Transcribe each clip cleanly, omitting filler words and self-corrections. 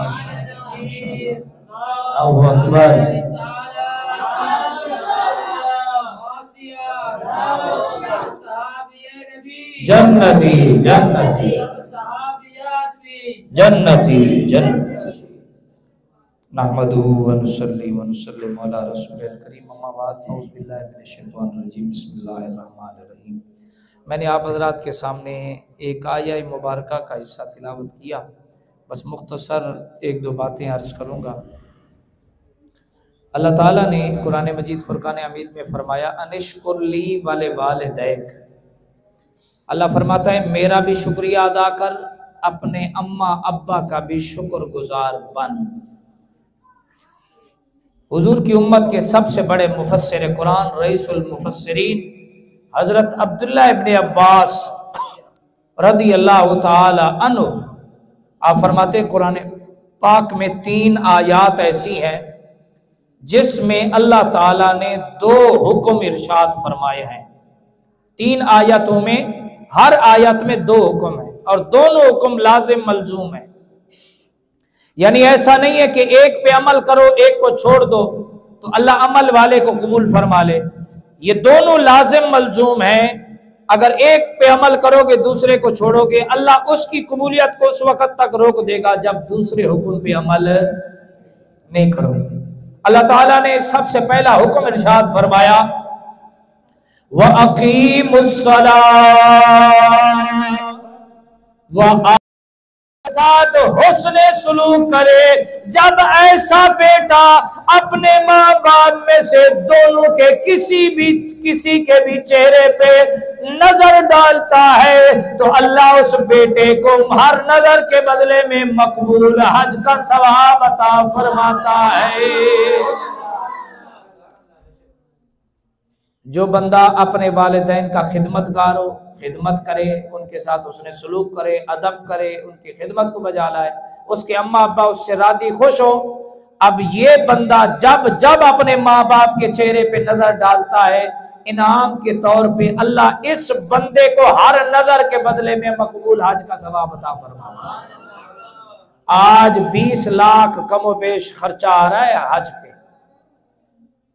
اللہ اکبر۔ جنتی جنتی جنتی جنتی۔ نحمدہ ونصلی ونسلم علی رسول الکریم، اما بعد، اعوذ باللہ من الشیطان الرجیم، بسم اللہ الرحمن الرحیم۔ میں نے آپ حضرات کے سامنے ایک آیہ مبارکہ کا حصہ تلاوت کیا، بس مختصر ایک دو باتیں عرض کروں گا۔ اللہ تعالیٰ نے قرآن مجید فرقان حمید میں فرمایا انشکر لی ولوالدیک، اللہ فرماتا ہے میرا بھی شکریہ ادا کر، اپنے اماں ابا کا بھی شکر گزار بن۔ حضور کی امت کے سب سے بڑے مفسر قرآن، رئیس المفسرین حضرت عبداللہ ابن عباس رضی اللہ تعالی عنہ، آپ فرماتے ہیں قرآن پاک میں 3 آیات ایسی ہیں جس میں اللہ تعالیٰ نے 2 حکم ارشاد فرمائے ہیں۔ 3 آیاتوں میں ہر آیت میں 2 حکم ہیں اور دونوں حکم لازم ملزوم ہیں، یعنی ایسا نہیں ہے کہ ایک پہ عمل کرو ایک کو چھوڑ دو تو اللہ عمل والے کو قبول فرما لے۔ یہ دونوں لازم ملزوم ہیں، اگر ایک پہ عمل کرو گے دوسرے کو چھوڑو گے، اللہ اس کی قبولیت کو اس وقت تک روک دے گا جب دوسرے حکم پہ عمل نہیں کرو گے۔ اللہ تعالیٰ نے سب سے پہلا حکم ارشاد فرمایا وَأَقِيمُوا الصَّلَاةَ، ساتھ حسن سلوک کرے۔ جب ایسا بیٹا اپنے ماں باپ میں سے دونوں کے کسی کے بھی چہرے پہ نظر ڈالتا ہے تو اللہ اس بیٹے کو ہر نظر کے بدلے میں مقبول حج کا ثواب عطا فرماتا ہے۔ جو بندہ اپنے والدین کا خدمتگار ہو، خدمت کرے، ان کے ساتھ اس نے سلوک کرے، ادب کرے، ان کی خدمت کو بجا لائے، اس کے اماں ابا اس سے راضی خوش ہو، اب یہ بندہ جب اپنے ماں باپ کے چہرے پہ نظر ڈالتا ہے، انعام کے طور پہ اللہ اس بندے کو ہر نظر کے بدلے میں مقبول حج کا ثواب عطا فرماتا ہے۔ آج 20 لاکھ کم و بیش خرچہ آ رہا ہے حج پہ،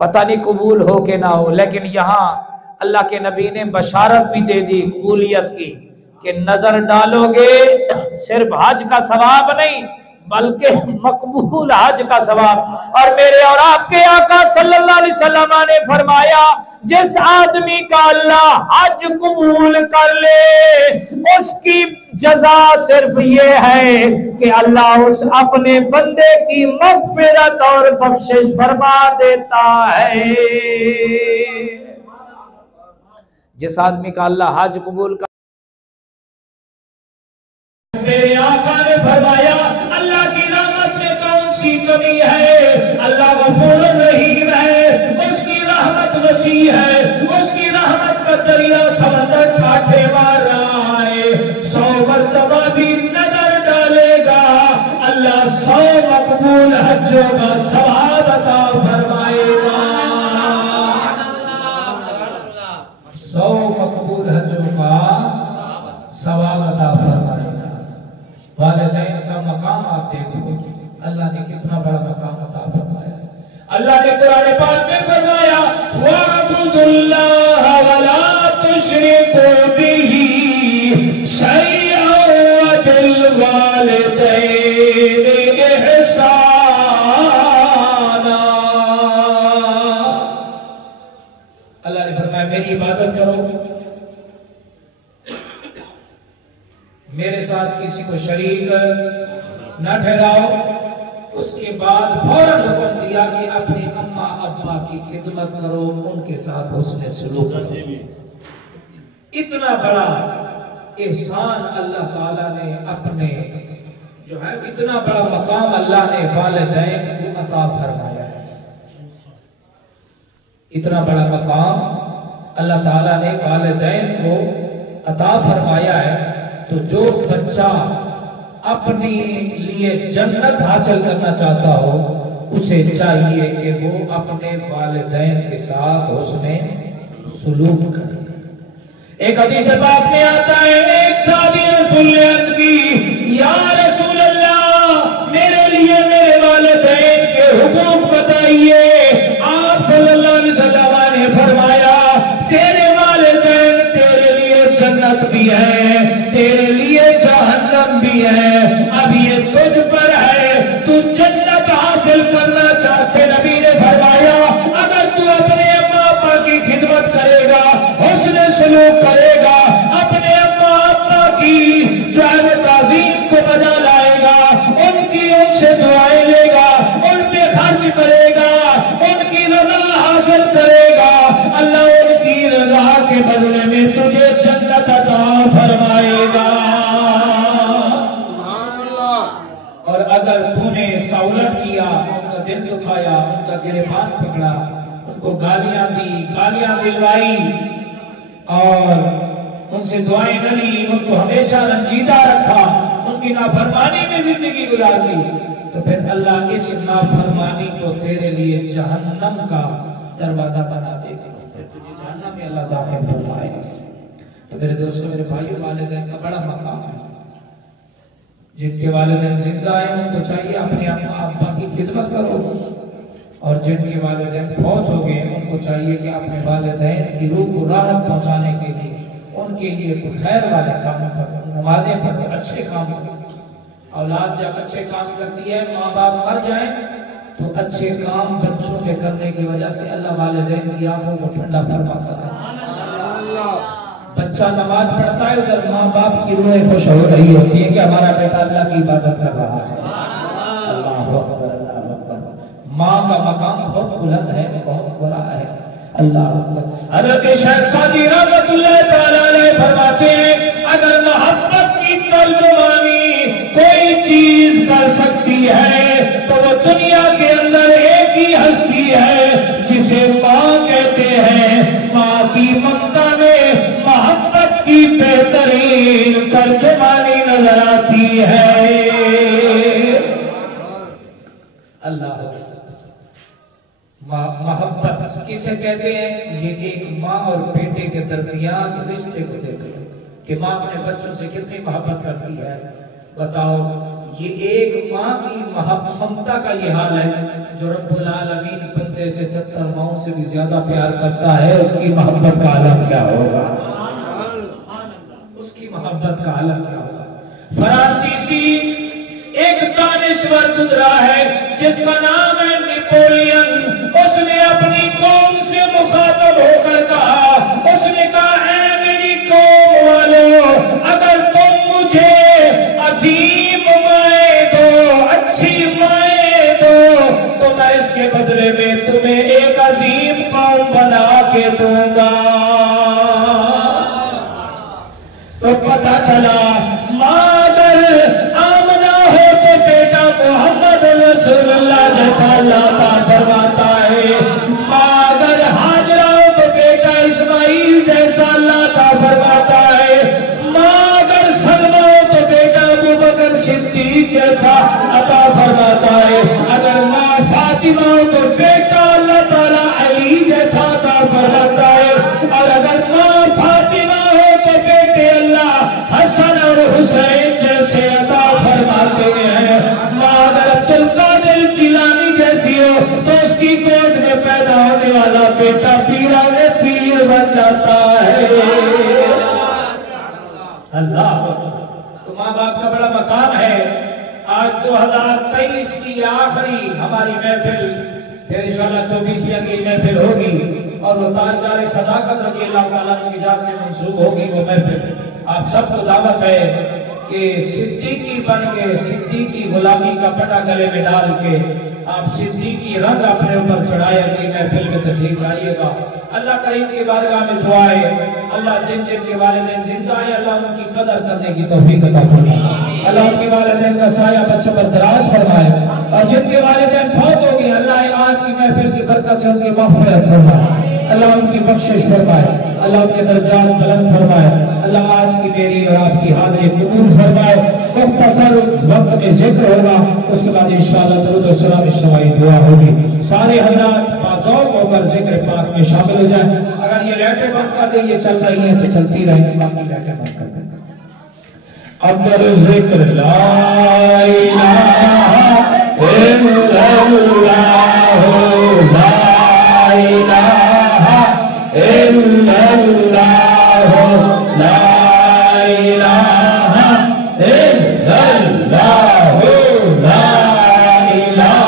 پتہ نہیں قبول ہو کہ نہ ہو، لیکن یہاں اللہ کے نبی نے بشارت بھی دے دی قبولیت کی کہ نظر ڈالو گے صرف حج کا ثواب نہیں بلکہ مقبول حج کا ثواب۔ اور میرے اور آپ کے آقا صلی اللہ علیہ وسلم نے فرمایا جس آدمی کا اللہ حج قبول کر لے اس کی جزا صرف یہ ہے کہ اللہ اس اپنے بندے کی مغفرت اور بخشش فرما دیتا ہے۔ جس آدمی کا اللہ حج قبول کر، میرے آقا نے فرمایا اللہ کی رحمت میں کون سی کمی ہے، اللہ غفور رحیم ہے، اس کی رحمت وسیع ہے، اس کی رحمت کا دریا سمندر کاٹھے مار رہا ہے، 100 مرتبہ بھی نظر ڈالے گا اللہ 100 مقبول حجوں کا ثواب عطا فرمائے گا۔ 100 مقبول حجوں کا ثواب عطا فرمائے گا۔ والدین کا مقام آپ دیکھو، اللہ نے کتنا بڑا مقام عطا فرمایا۔ اللہ نے قرآن پاک میں فرمایا وَاعْبُدُوا اللَّهَ وَلَا تُشْرِكُوا بِهِ شَيْئًا وَبِالْوَالِدَيْنِ إِحْسَانًا۔ اللہ نے فرمایا میری عبادت کرو، میرے ساتھ کسی کو شریک نہ ٹھہراؤ۔ اس کے بعد فوراً حکم دیا کہ اپنے اماں ابا کی خدمت کرو، ان کے ساتھ حسن سلوک کرو۔ اتنا بڑا احسان اللہ تعالیٰ نے اپنے جو ہے اتنا بڑا مقام اللہ نے والدین کو عطا فرمایا ہے۔ اتنا بڑا مقام اللہ تعالیٰ نے والدین کو عطا فرمایا ہے، تو جو بچہ اپنے لیے جنت حاصل کرنا چاہتا ہو اسے چاہیے کہ وہ اپنے والدین کے ساتھ حسن سلوک کرے۔ ایک حدیث پاک میں آتا ہے ایک صحابی رسول نے عرض کی یا رسول اللہ میرے لیے سلوک کرے گا، اپنے اما ابا کی جو ہے تعظیم کو بجا لائے گا، ان سے دعائیں لے گا، ان پہ خرچ کرے گا، ان کی رضا حاصل کرے گا، اللہ ان کی رضا کے بدلے میں تجھے جنت عطا فرمائے گا۔ اور اگر تو نے اس کا الٹ کیا، ان کا دل دکھایا، ان کا گریبان پکڑا، ان کو گالیاں دی، گالیاں دلوائی اور ان سے دعائیں نہ لی، ان کو ہمیشہ رنجیدہ رکھا، ان کی نافرمانی میں زندگی گزار دی، تو پھر اللہ اس نافرمانی کو تیرے لیے جہنم کا دروازہ بنا دے گا، پھر تجھے جہنم میں اللہ داخل فرمائے گا۔ تو میرے دوستوں، میرے بھائیوں، والدین کا بڑا مقام ہے۔ جن کے والدین زندہ ہیں ان کو چاہیے اپنے اما ابا کی خدمت کرو، اور جن کے والدین فوت ہو گئے ان کو چاہیے کہ اپنے والدین کی روح کو راحت پہنچانے کے لیے ان کے لیے کوئی خیر والے کام کرو، نمازیں پڑھو، اچھے کام کرو۔ اولاد جب اچھے کام کرتی ہے، ماں باپ مر جائیں تو اچھے کام بچوں کے کرنے کی وجہ سے اللہ والدین کی آنکھوں کو ٹھنڈا فرماتا ہے۔ بچہ نماز پڑھتا ہے، ادھر ماں باپ کی روحیں خوش ہو رہی ہوتی ہے کہ ہمارا بیٹا اللہ کی عبادت کر رہا ہے۔ اللہ اکبر، اللہ اکبر۔ ماں کا مقام بہت بلند ہے، بہت بڑا ہے۔ اللہ اکبر۔ حضرت شیخ سعدی رحمۃ اللہ تعالیٰ علیہ فرماتے ہیں، اگر محبت کی ترجمانی کوئی چیز کر سکتی ہے تو وہ دنیا کے اندر ایک ہی ہستی ہے جسے ماں کہتے ہیں۔ ماں کی ممتا میں محبت کی بہترین ترجمانی نظر آتی ہے۔ اللہ محبت کسے کہتے ہیں؟ یہ ایک ماں اور بیٹے کے درمیان رشتے کو دیکھو کہ ماں اپنے بچوں سے کتنی محبت کرتی ہے۔ بتاؤ، یہ ایک ماں کی ممتا کا یہ حال ہے جو رب العالمین بندے سے 70 ماؤں سے بھی زیادہ پیار کرتا ہے، اس کی محبت کا عالم کیا ہوگا؟ اس کی محبت کا عالم کیا ہوگا؟ فرانسیسی ایک دانشور گزرا ہے جس کا نام ہے نیپولین۔ اس نے اپنی قوم سے مخاطب ہو کر کہا، اس نے کہا، اے میری قوم والو، اگر تم مجھے عظیم مائیں دو، اچھی مائیں دو، تو میں اس کے بدلے میں تمہیں ایک عظیم قوم بنا کے دوں گا۔ تو پتہ چلا ماں اگر آمنہ ہو تو بیٹا محمد رسول اللہ جیسا اللہ پاک فرماتا ہے، ماں اگر ہاجرہ ہو تو بیٹا اسماعیل جیسا اللہ پاک فرماتا ہے، ماں اگر سلمہ ہو تو بیٹا ابوبکر صدیق جیسا عطا فرماتا ہے، اگر ماں فاطمہ ہو تو بیٹا اللہ تعالیٰ علی جیسا عطا فرماتا ہے، اور اگر ماں فاطمہ ہو تو بیٹے اللہ حسن اور حسین جیسے عطا فرماتے ہیں۔ ماں اگر عبدالقادر جیلانی جیسی ہو تو اس کی گود میں پیدا ہونے والا بیٹا پیران پیر بن جاتا ہے۔ اللہ، تو ماں باپ کا بڑا مقام ہے۔ آج 2023 کی آخری ہماری محفل، پھر انشاءاللہ 24 میں اگلی محفل ہوگی اور وہ تاجدار صداقت رضی اللہ تعالیٰ عنہ کی ذات سے منسوب ہوگی وہ محفل۔ آپ سب کو دعوت ہے کہ صدیقی بن کے، صدیقی غلامی کا پٹا گلے میں ڈال کے آپ صدیقی رنگ اپنے اوپر چڑھائے اگلی محفل میں تشریف لائیے گا۔ اللہ کریم کی بارگاہ میں دعائے، اللہ جن جن کے والدین زندہ ہیں اللہ ان کی قدر کرنے کی توفیق عطا فرمائے، اللہ ان کے والدین کا سایہ بچوں پر دراز فرمائے، اور جن کے والدین فوت ہو گئے اللہ آج کی محفل کی برکت سے ان کی مغفرت فرمائے، اللہ ان کی بخشش فرمائے، اللہ ان کے درجات بلند فرمائے، اللہ آج کی میری اور آپ کی حاضری قبول فرمائے۔ مختصر وقت میں ذکر ہوگا، اس کے بعد انشاءاللہ درود و سلام اجتماعی دعا ہوگی۔ سارے حضرات باذوق ہو کر ذکر پاک میں شامل ہو جائیں۔ اگر یہ لائٹیں بند کر دیں، یہ چل رہی ہیں تو چلتی رہیں گی، باقی لائٹیں بند کر دیں۔ افضل ذکر لا الہ الا اللہ، لا الہ الا اللہ، لا الہ الا اللہ، لا الہ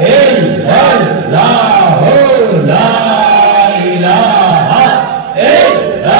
الا اللہ، لا الہ الا